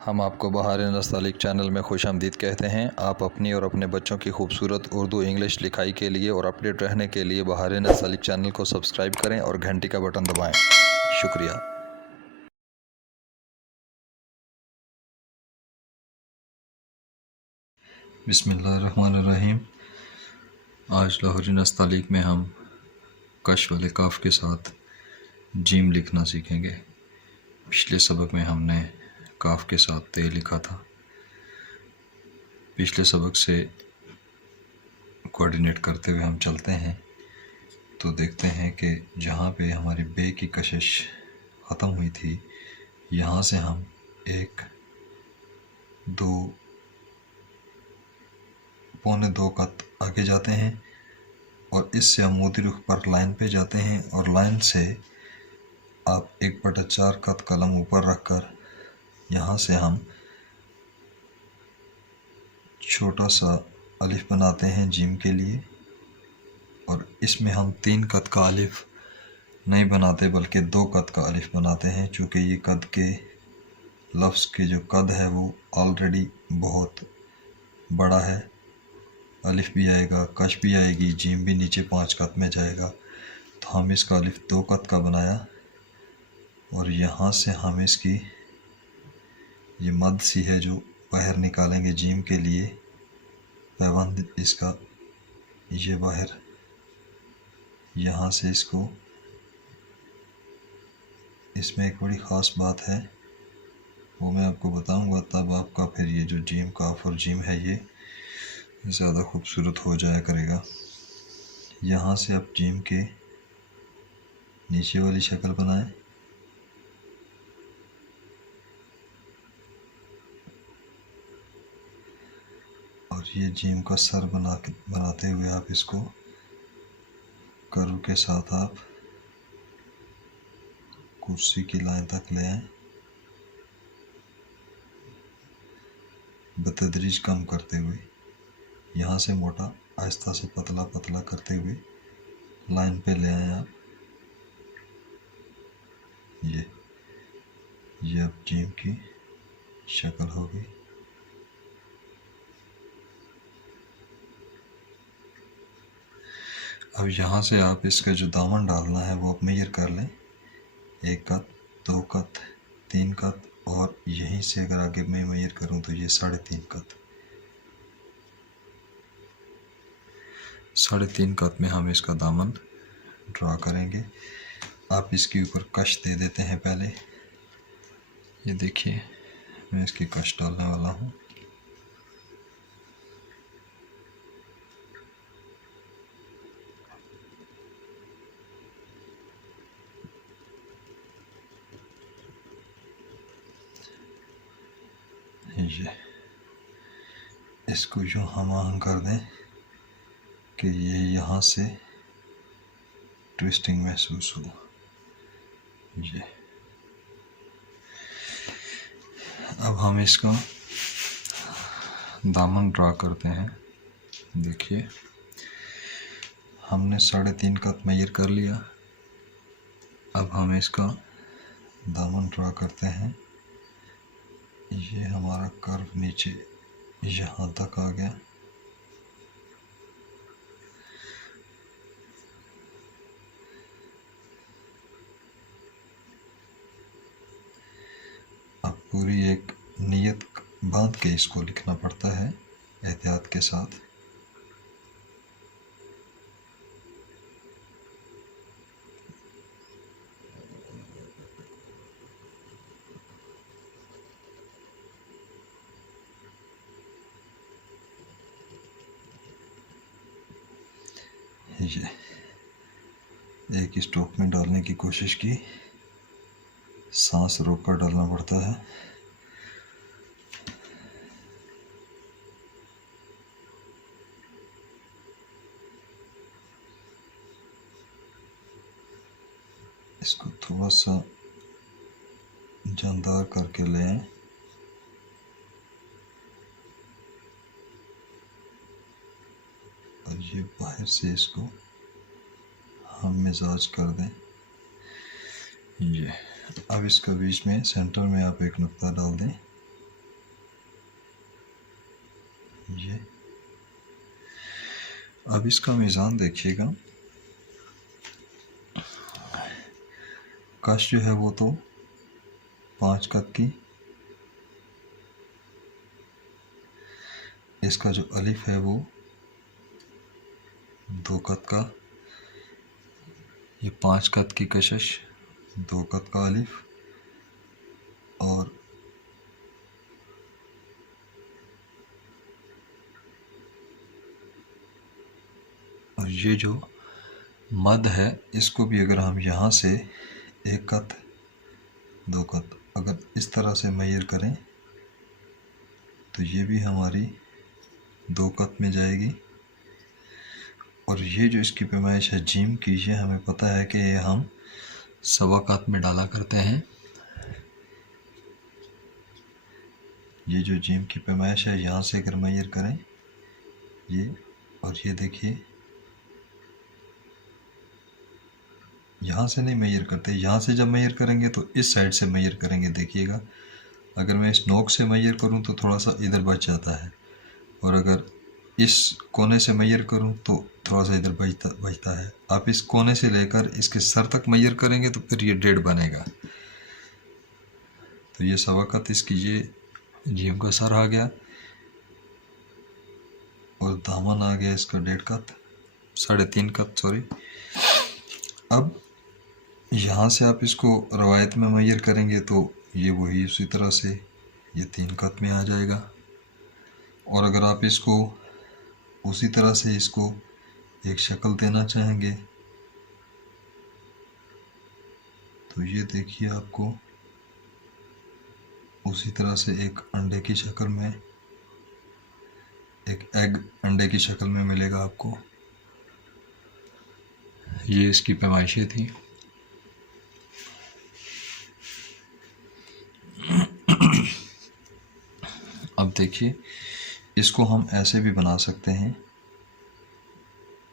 हम आपको बहार नस्तालिक चैनल में खुशामदीद कहते हैं। आप अपनी और अपने बच्चों की खूबसूरत उर्दू इंग्लिश लिखाई के लिए और अपडेट रहने के लिए बहार नस्तालिक चैनल को सब्सक्राइब करें और घंटी का बटन दबाएं। शुक्रिया। बिस्मिल्लाहिर्रहमानिर्रहीम। आज लाहौरी नस्तालिक में हम कश वाले काफ के साथ जीम लिखना सीखेंगे। पिछले सबक में हमने काफ के साथ ते लिखा था। पिछले सबक से कोऑर्डिनेट करते हुए हम चलते हैं तो देखते हैं कि जहाँ पे हमारी बे की कशिश ख़त्म हुई थी, यहाँ से हम एक दो पौने दो कत आगे जाते हैं और इससे हम मोदी रुख पर लाइन पे जाते हैं और लाइन से आप 1/4 कत कलम ऊपर रखकर यहाँ से हम छोटा सा अलिफ बनाते हैं जीम के लिए। और इसमें हम 3 कत का अलिफ नहीं बनाते बल्कि 2 कत का अलिफ बनाते हैं, चूँकि ये कद के लफ्ज़ के जो कद है वो ऑलरेडी बहुत बड़ा है। अलिफ भी आएगा, कश भी आएगी, जीम भी नीचे 5 कत में जाएगा, तो हम इसका अलिफ 2 कत का बनाया और यहाँ से हम इसकी ये मद सी है जो बाहर निकालेंगे जीम के लिए। पैबंद इसका ये बाहर यहाँ से इसको, इसमें एक बड़ी ख़ास बात है वो मैं आपको बताऊंगा, तब आपका फिर ये जो जीम काफ और जीम है ये ज़्यादा खूबसूरत हो जाया करेगा। यहाँ से आप जीम के नीचे वाली शक्ल बनाएं और ये जीम का सर बनाते हुए आप इसको कर्व के साथ आप कुर्सी की लाइन तक ले आएं, बतदरीज कम करते हुए यहाँ से मोटा आहिस्ता से पतला पतला करते हुए लाइन पे ले आएं आप। ये अब जीम की शक्ल हो गई। अब यहाँ से आप इसका जो दामन डालना है वो आप मेजर कर लें, 1 कत, 2 कत, 3 कत और यहीं से अगर आगे मैं मेजर करूँ तो ये 3.5 कत। 3.5 कत में हम इसका दामन ड्रा करेंगे। आप इसके ऊपर कश दे देते हैं पहले। ये देखिए मैं इसकी कश डालने वाला हूँ। ये इसको यूँ हम आहंग कर दें कि ये यहाँ से ट्विस्टिंग महसूस हो। ये अब हम इसका दामन ड्रा करते हैं। देखिए हमने 3.5 कत मेजर कर लिया। अब हम इसका दामन ड्रा करते हैं। ये हमारा कर्व नीचे यहाँ तक आ गया। अब पूरी एक नियत बांध के इसको लिखना पड़ता है एहतियात के साथ। ये एक स्ट्रोक में डालने की कोशिश की, सांस रोककर डालना पड़ता है। इसको थोड़ा सा जानदार करके लें और ये बाहर से इसको हम मिजाज कर दें। ये अब इसका बीच में सेंटर में आप एक नुक्ता डाल दें अब इसका मीज़ान देखिएगा, कश जो है वो तो 5 कद की, इसका जो अलिफ है वो 2 कद का, ये 5 कद की कशिश, 2 कद का अलिफ, और ये जो मद है इसको भी अगर हम यहाँ से 1 कद 2 कद अगर इस तरह से मेजर करें तो ये भी हमारी 2 कद में जाएगी। और ये जो इसकी पैमाइश है जीम की, ये हमें पता है कि ये हम 1.25 कद में डाला करते हैं। ये जो जीम की पैमाइश है यहाँ से अगर मेजर करें ये, और ये देखिए यहाँ से नहीं मेजर करते, यहाँ से जब मेजर करेंगे तो इस साइड से मेजर करेंगे। देखिएगा अगर मैं इस नोक से मेजर करूँ तो थोड़ा सा इधर बच जाता है, और अगर इस कोने से मेजर करूँ तो थोड़ा सा इधर बचता है। आप इस कोने से लेकर इसके सर तक मेजर करेंगे तो फिर ये 1.5 बनेगा। तो ये 1.25 कद इसकी ये जीम का सर आ गया, और दामन आ गया इसका 1.5 कद, 3.5 कद सॉरी। अब यहाँ से आप इसको रवायत में मेजर करेंगे तो ये वही उसी तरह से ये 3 कद में आ जाएगा। और अगर आप इसको उसी तरह से इसको एक शक्ल देना चाहेंगे तो ये देखिए आपको उसी तरह से एक अंडे की शक्ल में, एक एग अंडे की शक्ल में मिलेगा आपको। ये इसकी पैमाइशें थी। अब देखिए इसको हम ऐसे भी बना सकते हैं,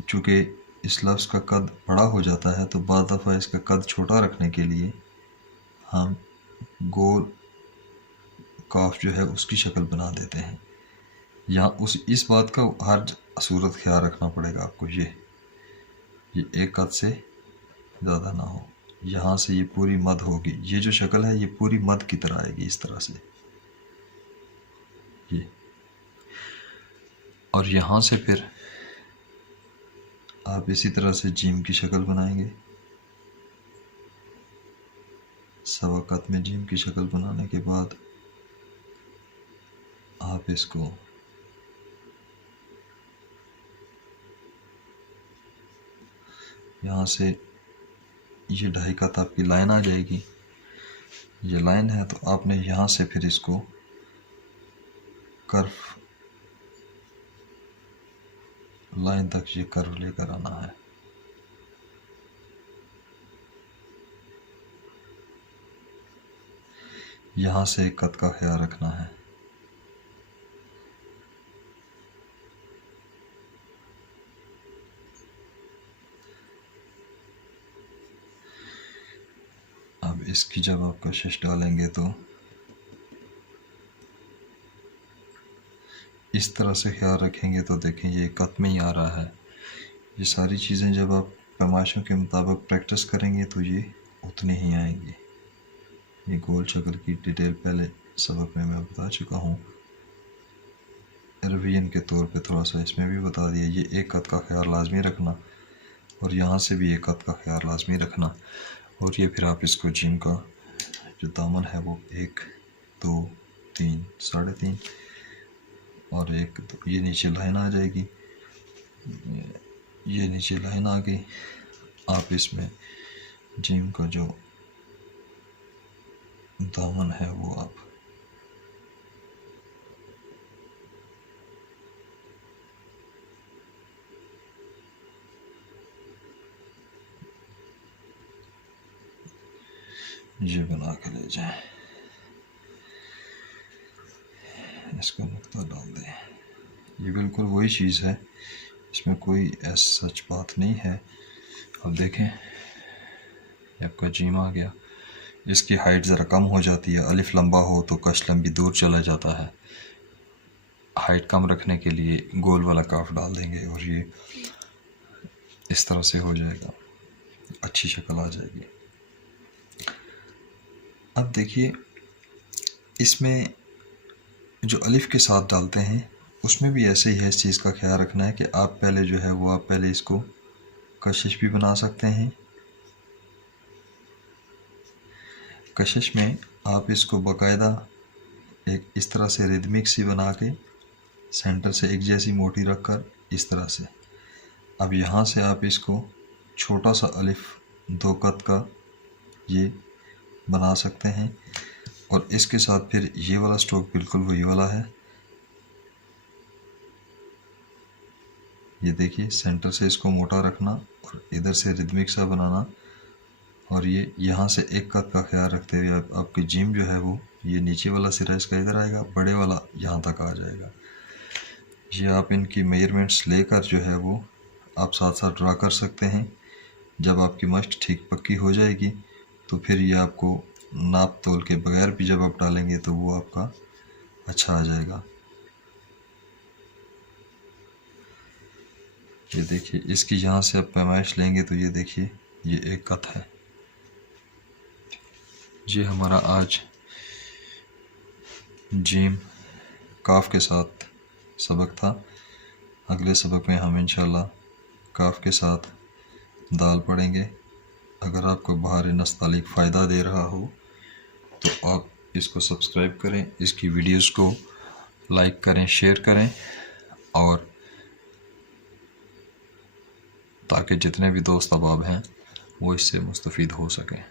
चूँकि इस लफ्ज़ का कद बड़ा हो जाता है तो बाद दफ़ा इसका कद छोटा रखने के लिए हम गोल काफ जो है उसकी शक्ल बना देते हैं। यहाँ इस बात का हर सूरत ख्याल रखना पड़ेगा आपको, ये 1 कद से ज़्यादा ना हो। यहाँ से ये पूरी मद होगी, ये जो शक्ल है ये पूरी मद की तरह आएगी इस तरह से ये। और यहाँ से फिर आप इसी तरह से जीम की शक्ल बनाएंगे। 1.25 कद में जीम की शक्ल बनाने के बाद आप इसको यहाँ से ये 2.5 कद आपकी लाइन आ जाएगी। ये लाइन है तो आपने यहाँ से फिर इसको कर्व लाइन तक ये कर्व लेकर आना है। यहाँ से 1 कद का ख्याल रखना है। अब इसकी जब आप कशिश डालेंगे तो इस तरह से ख्याल रखेंगे तो देखें ये 1 कद में ही आ रहा है। ये सारी चीज़ें जब आप पैमाइशों के मुताबिक प्रैक्टिस करेंगे तो ये उतनी ही आएंगी। ये गोल शक्ल की डिटेल पहले सबक में मैं बता चुका हूँ, रिवीजन के तौर पे थोड़ा सा इसमें भी बता दिया। ये 1 कद का ख्याल लाजमी रखना, और यहाँ से भी 1 कद का ख्याल लाजमी रखना। और ये फिर आप इसको जीम का जो दामन है वो 1 2 3 3.5 और 1 2 ये नीचे लाइन आ जाएगी, ये नीचे लाइन आ गई। आप इसमें जीम का जो दामन है वो आप ये बना के ले जाएं, इसका नुक्ता डाल दें। ये बिल्कुल वही चीज़ है, इसमें कोई ऐसा सच बात नहीं है। अब देखें ये आपका जीम आ गया। इसकी हाइट ज़रा कम हो जाती है, अलिफ लंबा हो तो कश लंबी दूर चला जाता है। हाइट कम रखने के लिए गोल वाला काफ डाल देंगे और ये इस तरह से हो जाएगा, अच्छी शक्ल आ जाएगी। अब देखिए इसमें जो अलिफ के साथ डालते हैं उसमें भी ऐसे ही है, इस चीज़ का ख्याल रखना है कि आप पहले जो है वो आप पहले इसको कशिश भी बना सकते हैं। कशिश में आप इसको बाकायदा एक इस तरह से रिदमिक सी बना के सेंटर से एक जैसी मोटी रखकर इस तरह से, अब यहाँ से आप इसको छोटा सा अलिफ 2 कद का ये बना सकते हैं। और इसके साथ फिर ये वाला स्ट्रोक बिल्कुल वही वाला है, ये देखिए सेंटर से इसको मोटा रखना और इधर से रिदमिक सा बनाना, और ये यहाँ से एक कद का ख्याल रखते हुए आपकी जिम जो है वो ये नीचे वाला सिरा इसका इधर आएगा, बड़े वाला यहाँ तक आ जाएगा। ये आप इनकी मेजरमेंट्स लेकर जो है वो आप साथ साथ ड्रा कर सकते हैं। जब आपकी मश्क ठीक पक्की हो जाएगी तो फिर ये आपको नाप तोल के बगैर भी जब आप डालेंगे तो वो आपका अच्छा आ जाएगा। ये देखिए इसकी यहाँ से आप पैमाइश लेंगे तो ये देखिए ये एक कद है। ये हमारा आज जीम काफ के साथ सबक था। अगले सबक में हम इंशाल्लाह काफ के साथ दाल पढ़ेंगे। अगर आपको बहार नस्तालिक फ़ायदा दे रहा हो तो आप इसको सब्सक्राइब करें, इसकी वीडियोस को लाइक करें, शेयर करें, और ताकि जितने भी दोस्त अहबाब हैं वो इससे मुस्तफ़ीद हो सकें।